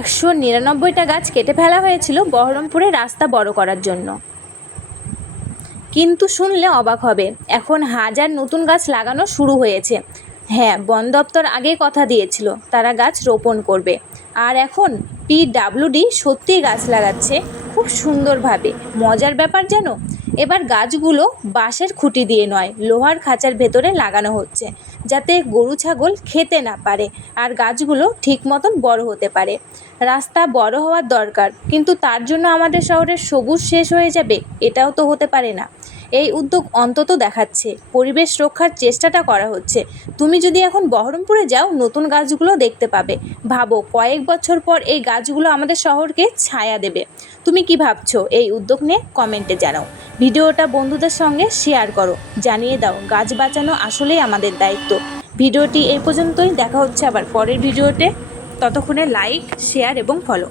199টা গাছ কেটে ফেলা হয়েছিল বহরমপুরে রাস্তা বড় করার জন্য। কিন্তু শুনলে অবাক হবে, এখন হাজার নতুন গাছ লাগানো শুরু হয়েছে। হ্যাঁ, বন দপ্তর আগেই কথা দিয়েছিল তারা গাছ রোপণ করবে, আর এখন পিডব্লিউডি সত্যিই গাছ লাগাচ্ছে খুব সুন্দরভাবে। মজার ব্যাপার যেন, এবার গাছগুলো বাঁশের খুঁটি দিয়ে নয়, লোহার খাঁচার ভেতরে লাগানো হচ্ছে, যাতে গরু ছাগল খেতে না পারে আর গাছগুলো ঠিক মতন বড় হতে পারে। রাস্তা বড় হওয়ার দরকার, কিন্তু তার জন্য আমাদের শহরের সবুজ শেষ হয়ে যাবে, এটাও তো হতে পারে না। এই উদ্যোগ অন্তত দেখাচ্ছে পরিবেশ রক্ষার চেষ্টাটা করা হচ্ছে। তুমি যদি এখন বহরমপুরে যাও, নতুন গাছগুলো দেখতে পাবে। ভাবো, কয়েক বছর পর এই গাছগুলো আমাদের শহরকে ছায়া দেবে। তুমি কি ভাবছো এই উদ্যোগ নিয়ে? কমেন্টে জানাও। ভিডিওটা বন্ধুদের সঙ্গে শেয়ার করো, জানিয়ে দাও গাছ বাঁচানো আসলেই আমাদের দায়িত্ব। ভিডিওটি এই পর্যন্তই, দেখা হচ্ছে আবার পরের ভিডিওতে। ততক্ষণে লাইক, শেয়ার এবং ফলো।